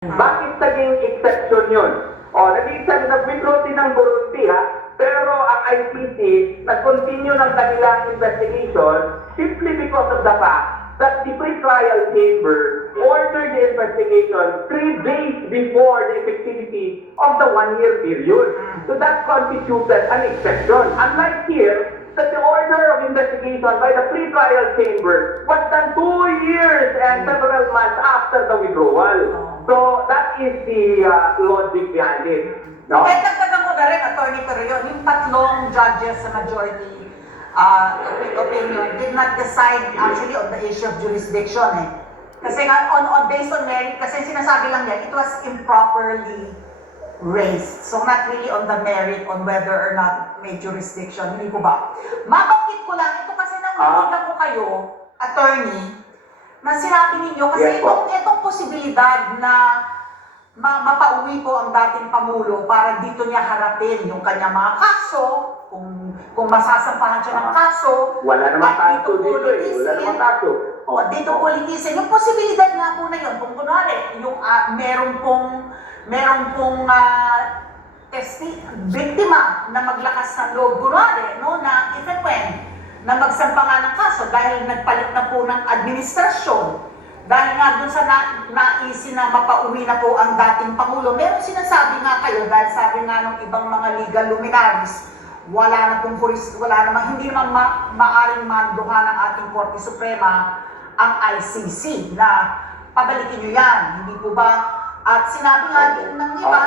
Bakit naging exception yun? Naging exception, nag-withdraw din ng Burundi pero ang ICC nag-continue ng kanilang investigation simply because of the fact that the pre-trial chamber ordered the investigation 3 days before the effectivity of the 1-year period. So that constituted an exception. Unlike here, that the order of investigation by the pre-trial chamber was done 2 years and several months after the withdrawal. So that is the logic behind it. No? Eh, dagdagan ko na rin, Atty. Carrion, yung tatlong judges sa majority opinion did not decide actually on the issue of jurisdiction eh. Kasi nga, based on merit, kasi sinasabi lang yan, it was improperly raised. So not really on the merit on whether or not may jurisdiction. Hindi ko ba? Mabanggit ko lang, ito kasi nangingigan ko kayo, attorney, na sinabi ninyo, kasi Yes, itong posibilidad na mapauwi po ang dating Pangulo para dito niya harapin yung kanyang mga kaso, kung masasampahan siya ng kaso, wala namang at kaso dito eh. Wala namang kaso. o dito politician, yung posibilidad nga po na yun, kung kunwari, yung meron pong biktima na maglakas ng loob, kunwari, no, na if and when, na magsampa nga ng kaso dahil nagpalit na po ng administrasyon, dahil nga dun sa naisin na mapauwi na po ang dating Pangulo, meron sinasabi nga kayo, dahil sabi nga ng ibang mga legal luminaries, wala namang hindi naman maaring manduha ng ating Korte Suprema ang ICC na pabalikin nyo yan, hindi po ba? At sinabi nga din ng iba,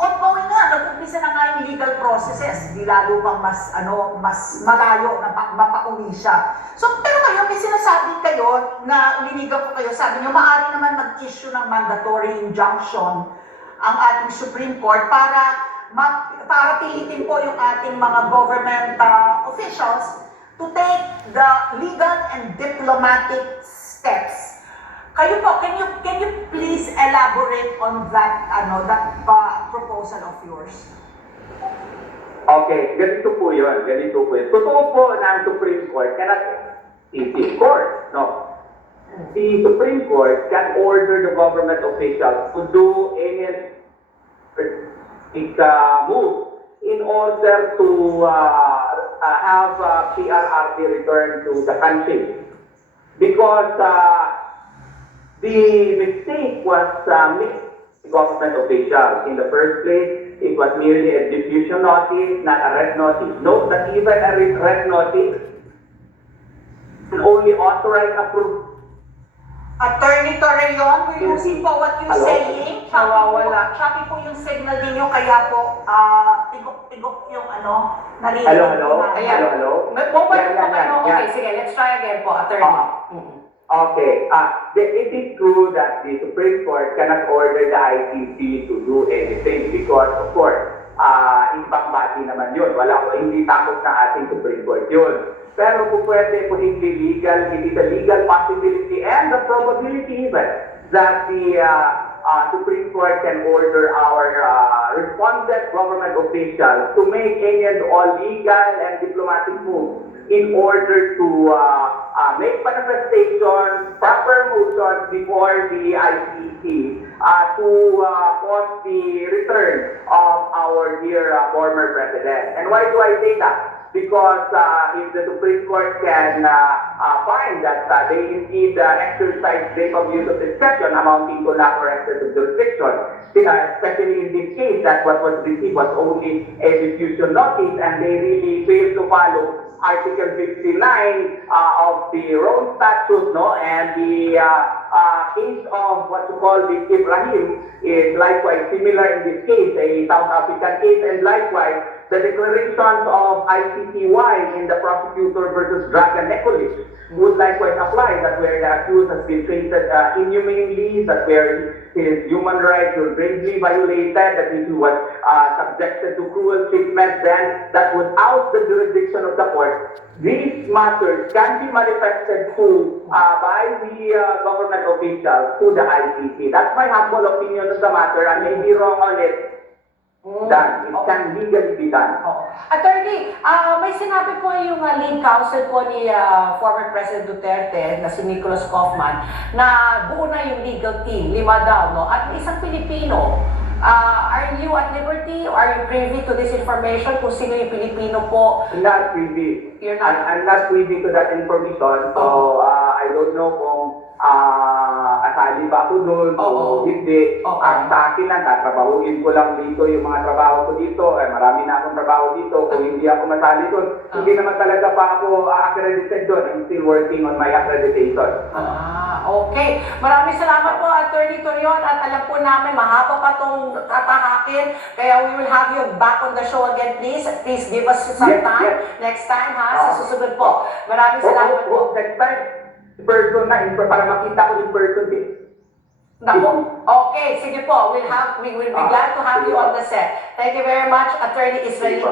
ongoing nga, nag-umpisa na nga yung legal processes, di lalo pang mas malayo na mapauwi siya. So, pero kayo, may sinasabi kayo na linigaw ko kayo, sabi nyo, maaari naman mag-issue ng mandatory injunction ang ating Supreme Court para pilitin po yung ating mga government officials to take the legal and diplomatic steps. Kayo po, can you please elaborate on that proposal of yours? Okay, ganito po yun. Totoo po na ang Supreme Court cannot court, no? The Supreme Court can order the government officials to do any move in order to have PRRD returned to the country. Because the mistake was made by government officials. In the first place, it was merely a diffusion notice, not a red notice. Note that even a red notice can only authorize approve. Attorney Torreon, we're using po what you're saying. Choppy po yung signal ninyo, kaya po tigok yung narinig. Hello? Okay, sige, let's try again po, attorney. Okay, it is true that the Supreme Court cannot order the ICC to do anything because, of course, ibang bati naman yun. Hindi takot na ating Supreme Court yun. Pero kung pwede po hindi legal, it is a legal possibility and the probability even that the Supreme Court can order our responsive government officials to make any and all legal and diplomatic moves in order to make manifestations, proper motions before the ICC to cause the return of our dear former president. And why do I say that? Because if the Supreme Court can find that they indeed exercise great abuse of discretion amounting to lack or excess of jurisdiction, especially in this case that what was received was only a diffusion notice and they really failed to follow Article 59 of the Rome Statute, no, and the case of what you call the Ibrahim is likewise similar in this case, a South African case, and likewise the declarations of ICTY in the prosecutor versus Dragan Nikolic would likewise apply, that where the accused has been treated inhumanely, that where his human rights were gravely violated, that he was subjected to cruel treatment, then that would out the jurisdiction of the court. These matters can be manifested to by the government officials to the ICC. That's my humble opinion of the matter. I may be wrong on it. done. It can legally be done. Oo. Attorney, may sinabi po yung lead counsel po ni former President Duterte na si Nicholas Kaufman na buo na yung legal team, 5 daw, no? At isang Pilipino. Are you at liberty or are you privy to this information kung sino yung Pilipino po? Not privy. You're not? I'm not privy to that information. So, I don't know kung asali ba ako doon o hindi. Ang sa akin lang, tatrabahuin ko lang dito yung mga trabaho ko dito. Marami na akong trabaho dito. Kung hindi ako masali doon, hindi naman talaga pa ako accredited doon. I'm still working on my accreditation. Okay. Maraming salamat po, Attorney Torion. At alam po namin, mahaba pa itong tatahakin. Kaya we will have you back on the show again, please. Please give us some time. Next time, sa susunod po. Maraming salamat po. Next time, person na, para makita ko in person din. Naku. Okay, sige po. We will be glad to have you on the set. Thank you very much, Attorney Israelito.